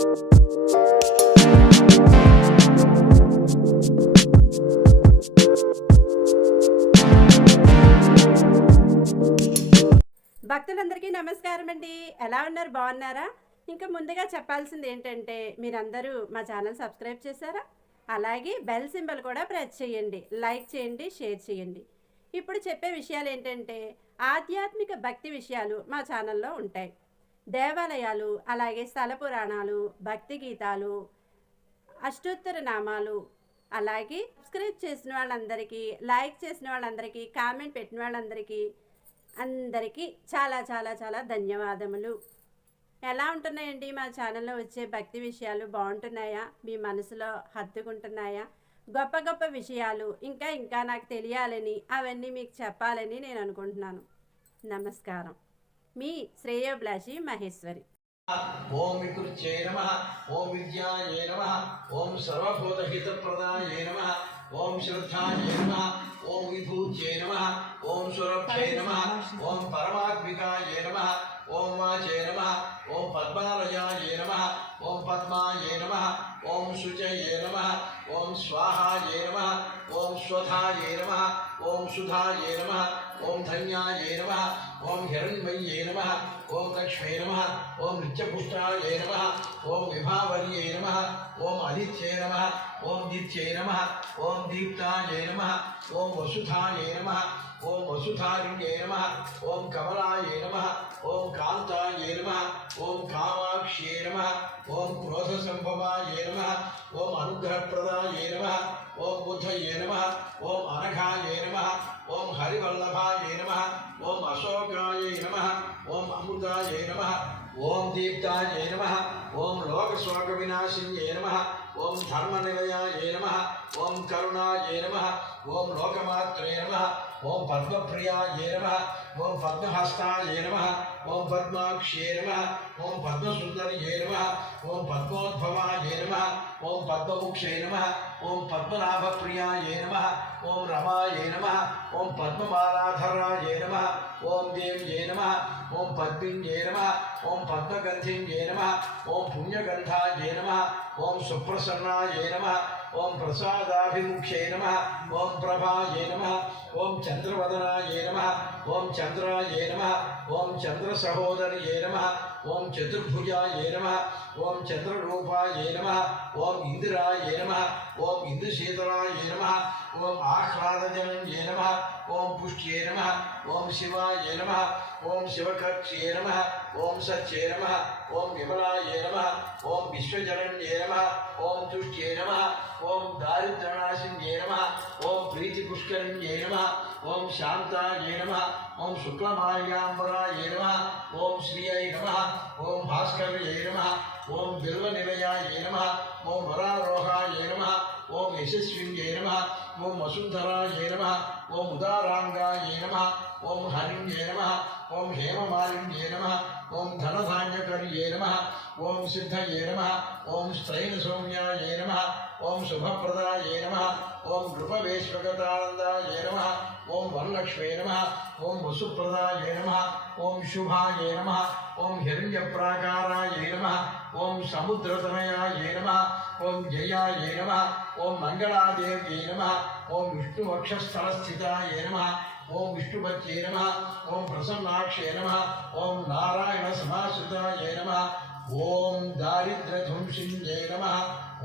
భక్తులందరికీ నమస్కారం అండి ఎలా ఉన్నారు? బాగున్నారా? ఇంకా ముందుగా చెప్పాల్సింది ఏంటంటే మీరందరూ మా ఛానల్ సబ్స్క్రైబ్ చేశారా? అలాగే బెల్ సింబల్ కూడా ప్రెస్ చేయండి. లైక్ చేయండి షేర్ చేయండి. ఇప్పుడు చెప్పే విషయాలు ఏంటంటే ఆధ్యాత్మిక భక్తి విషయాలు మా ఛానల్లో ఉంటాయి. దేవాలయాలు అలాగే స్థల పురాణాలు భక్తి గీతాలు అష్టోత్తర నామాలు అలాగే సబ్స్క్రైబ్ చేసిన వాళ్ళందరికీ లైక్ చేసిన వాళ్ళందరికీ కామెంట్ పెట్టిన వాళ్ళందరికీ అందరికీ చాలా చాలా చాలా ధన్యవాదములు. ఎలా ఉంటున్నాయండి మా ఛానల్లో వచ్చే భక్తి విషయాలు? బాగుంటున్నాయా? మీ మనసులో హత్తుకుంటున్నాయా? గొప్ప గొప్ప విషయాలు ఇంకా ఇంకా నాకు తెలియాలని అవన్నీ మీకు చెప్పాలని నేను అనుకుంటున్నాను. నమస్కారం. మీ శ్రేయోభిలాషి మహేశ్వరి ఓం వికృత్యై నమ ఓం విద్యాయే నమ ఓం సర్వభూతహితప్రదాయే నమ ఓం శ్రద్ధాయే నమ ఓం విభూత్యై నమ ఓం సురభ్యై నమ ఓం పరమాత్మికాయే నమ ఓం వాచే నమ ఓం పద్మాలయాయే నమ ఓం పద్మాయే నమ ఓం శుచయే నమ ఓం స్వాహాయే నమ ఓం స్వధాయే నమ ఓం సుధాయే నమ ఓం ధన్యాయ నమ ఓం హిరణ్మయ్యే నమ ఓం లక్ష్మీ నమ ఓం నిత్యపుష్టాయ నమ ఓం విభావర్యే నమ ఓం ఆదిత్యే నమ ఓం నిత్యే నమ ఓం దీప్తాయ నమ ఓం వసుధాయ నమ ఓం వసుధారిణ్యే నమ ఓం కమలాయే నమ ఓం కాంతాయే నమ ఓం కామాక్ష్యే నమ ఓం క్రోధ సంభవాయే నమ ఓం అనుగ్రహప్రదాయే నమ ఓం బుద్ధయే నమ ఓం అనఘాయే నమ ఓం హరివల్లభాయే నమ ఓం అశోకాయే నమ ఓం అమృతాయే నమ ఓం దీప్తాయే నమ ఓం లోకశోక వినాశిన్యే నమ ఓం ధర్మనిలయాయే నమ ఓం కరుణాయే నమ ఓం లోకమాత్రే నమ ఓం పద్మప్రియాయే నమ? ఓం పద్మహస్తాయే నమ? ఓం పద్మాక్ష్యే నమ? ఓం పద్మసుందర్యే నమ? ఓం పద్మోద్భవాయే నమ? ఓం పద్మముక్షే నమ? ఓం పద్మనాభప్రియాయే నమ ఓం రమాయే నమ ఓం పద్మమాలాధరాయే నమ ఓం దేవ్యే నమ ఓం పద్మిన్యే నమ ఓం పద్మగంధిన్యే నమ ఓం పుణ్యగంధాయే నమ ఓం సుప్రసన్నాయే నమ ఓం ప్రసాదాభిముఖ్యే నమ ఓం ప్రభాయే నమ ఓం చంద్రవదనాయే నమ ఓం చంద్రాయే నమ ఓం చంద్రసహోదరియే నమ ఓం చతుర్భుజాయే నమ ఓం చంద్రరూపాయే నమ ఓం ఇందిరాయే నమ ఓం ఇందుశీతలాయే నమ ఓం ఆహ్లాదజనన్యే నమ ఓం పుష్ట్యే నమ ఓం శివాయ నమ ఓం శివకర్ష్యే నమ ఓం సత్యే నమ ఓం విమలాయ నమ ఓం విశ్వజనన్యే నమ ఓం తుష్ట్యే నమ ఓం దారిద్ర్యనాశిన్యే నమ ఓం ప్రీతిపుష్కరిణ్యే నమ ఓం శాంతాయ నమ ఓం శుక్లమాల్యాంబరాయ నమ ఓం శ్రీయై నమ ఓం భాస్కర్యై నమ ఓం బిల్వనిలయాయ నమ ఓం వరారోహాయ నమ ఓం యశస్విన్యై నమ ఓం వసుంధరాయ నమ ఓం ఉదారాంగాయ నమ ఓం హరిణ్యే నమ ఓం హేమమాలిన్యే నమ ఓం ధనధాన్యకర్యే నమ ఓం సిద్ధయే నమ ఓం స్త్రైణ సౌమ్యాయ నమ ఓం శుభప్రదాయ నమ ఓం నృపవేశ్వగతానందాయ నమ ఓం వరలక్ష్మే నమ ఓం వసుప్రదాయ నమ ఓం శుభాయ నమ ఓం హిరణ్యప్రాకారాయ నమ ఓం సముద్రతనయాయ నమ ఓం జయాయ నమ ఓం మంగళాదేవ్యై నమ ఓం విష్ణువక్షస్థలస్థితాయ నమ ఓం విష్ణుపత్యే నమ ఓం ప్రసన్నాక్షే నమ ఓం నారాయణ సమాశ్రితాయ నమ ఓం దారిద్ర్యధ్వంసిన్యై నమ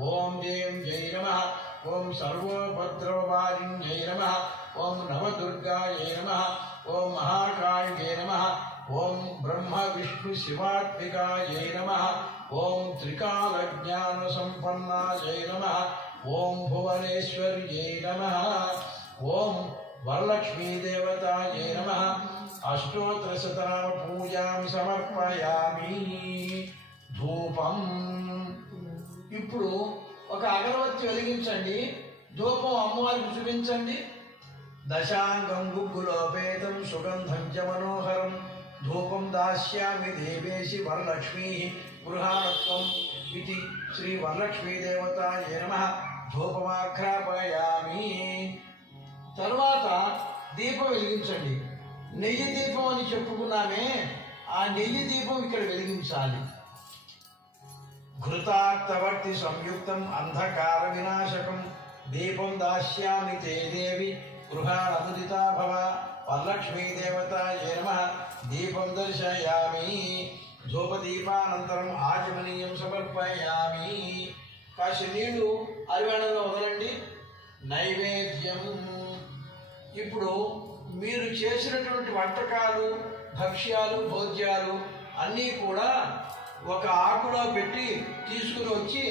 ఓం దేవ్యై నమ ఓం సర్వోపద్రవవారిణ్యై నమ ఓం నవదుర్గాయై నమ ఓం మహాకాళ్యే నమ ఓం బ్రహ్మ విష్ణు శివాత్మికాయై నమ ఓం త్రికాలజ్ఞానసంపన్నాయై నమ ఓం భువనేశ్వర్యై నమ ఓం వరలక్ష్మీదేవతాయై నమ అష్టోత్తరశతనామ పూజాం సమర్పయామి ధూపం. ఇప్పుడు ఒక అగరవత్తి వెలిగించండి ధూపం అమ్మవారికి చూపించండి. దశాంగం గుగ్గులోపేతం సుగంధం చ మనోహరం ధూపం దాస్యామి దేవేశి వరలక్ష్మీ గృహారత్వం ఇది శ్రీ వరలక్ష్మీదేవత నమ ధూపమాఘ్రాపయామి తర్వాత దీపం వెలిగించండి. నెయ్యి దీపం అని చెప్పుకున్నామే ఆ నెయ్యి దీపం ఇక్కడ వెలిగించాలి. ఘృతాక్తవర్తి సంయుక్తం అంధకార వినాశకం. దీపం దాస్యామి తే దేవి గృహాణముదితా భవ వరలక్ష్మీ దేవతాయే నమ దీపం దర్శయామి ధూపదీపానంతరం ఆచమనీయం సమర్పయామి. కాసి నీళ్ళు అరివాణంలో వదలండి. నైవేద్యం. ఇప్పుడు మీరు చేసినటువంటి వంటకాలు భక్ష్యాలు భోజ్యాలు అన్నీ కూడా ఒక ఆకులో పెట్టి తీసుకుని వచ్చి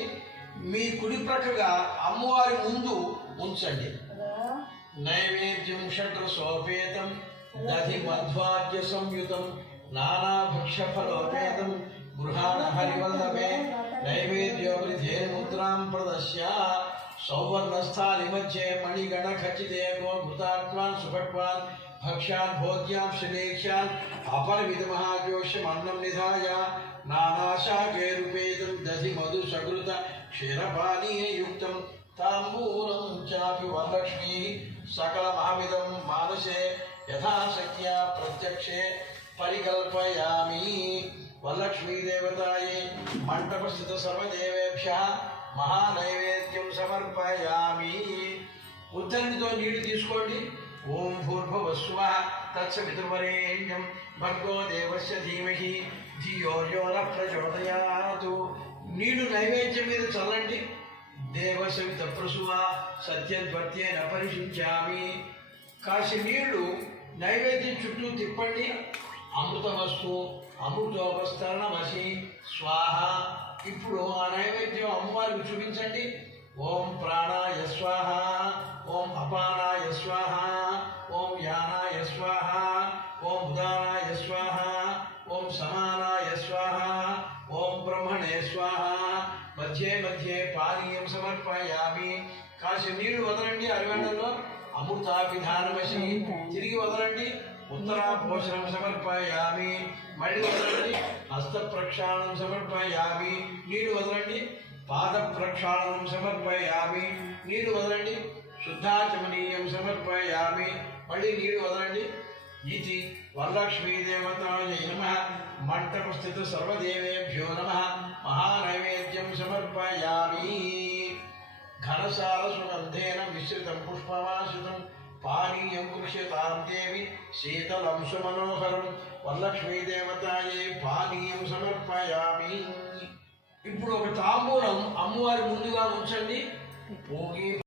మీ కుడి ప్రక్కగా అమ్మవారి ముందు ఉంచండి. नैवेद्यं षड्रसोपेतं दधिमध्वाद्यसंयुतं नानाभक्षफलोपेतं गृहाणहरिवल्लभे नैवेद्योपरिधेर्मुद्रां प्रदश्य, सौवर्णस्थालिमध्ये मणिगणखचिते गोभृतात्मान् सुभट्वान्, भक्ष्यान् भोज्यां श्रीलेख्यान्, अपरविधमहाजोष्यमन्नं निधाय नानाशाकैरुपेतं दधिमधुसकृत क्षीरपानीययुक्तं ताम्बूलं चापि वरलक्ष्मीः అపరిమిత మహాజోష్యమన్నం నిధాయ నానాశాఖేరుపేతం యథాశక్త్యా ప్రత్యక్షే పరికల్పయామి వల్లక్ష్మీదేవతాయే మంటపస్థిత సర్వదేవేభ్య మహానైవేద్యం సమర్పయామి ఉద్దరణితో నీళ్ళు తీసుకోండి। ఓం భూర్భువస్వ తత్సవితుర్వరేణ్యం భర్గో దేవస్య ధీమహి ధియో ప్రచోదయాతు। నీళ్ళు నైవేద్యం మీద చల్లండి। దేవసవిత ప్రసువ సత్యద్వర్త్యేన పరిశుంచామి కాసి నీళ్ళు నైవేద్యం చుట్టూ తిప్పండి. అమృతవస్తు అమృతోపస్తరణమసి స్వాహ. ఇప్పుడు ఆ నైవేద్యం అమ్మవారికి చూపించండి. ఓం ప్రాణాయ స్వాహ. ఓం అపానాయ స్వాహ. ఓం యానాయ స్వాహ. ఓం ఉదానాయ స్వాహ. ఓం సమానాయ స్వాహ. ఓం బ్రహ్మణే స్వాహ. మధ్యే మధ్యే పానీయం సమర్పయామి. కాసి నీళ్ళు వదలండి అరివెండలో అమృతాభిధానమసి. తిరిగి వదలండి. ఉత్తరా పోషణం సమర్పయామి. మళ్ళీ వదలండి. హస్త ప్రక్షాళనం సమర్పయామి. నీళ్ళు వదలండి. పాద ప్రక్షాళనం సమర్పయామి. నీళ్ళు వదలండి. శుద్ధాచమనీయం సమర్పయామి. మళ్ళీ నీళ్ళు వదలండి. ఇది వరలక్ష్మీ దేవతాయ నమ. మంటపస్థిత సర్వదేవేభ్యో నమ. మహానైవేద్యం సమర్పయామి. ఘనసార సుగంధేన మిశ్రితం పుష్పమాశ్రితం పానీయం కుక్ష్యతాం దేవి శీతలం సుమనోహరం వరలక్ష్మీ దేవతాయే పానీయం సమర్పయామి. ఇప్పుడు ఒక తాంబూలం అమ్మవారి ముందుగా ఉంచండి. భోగి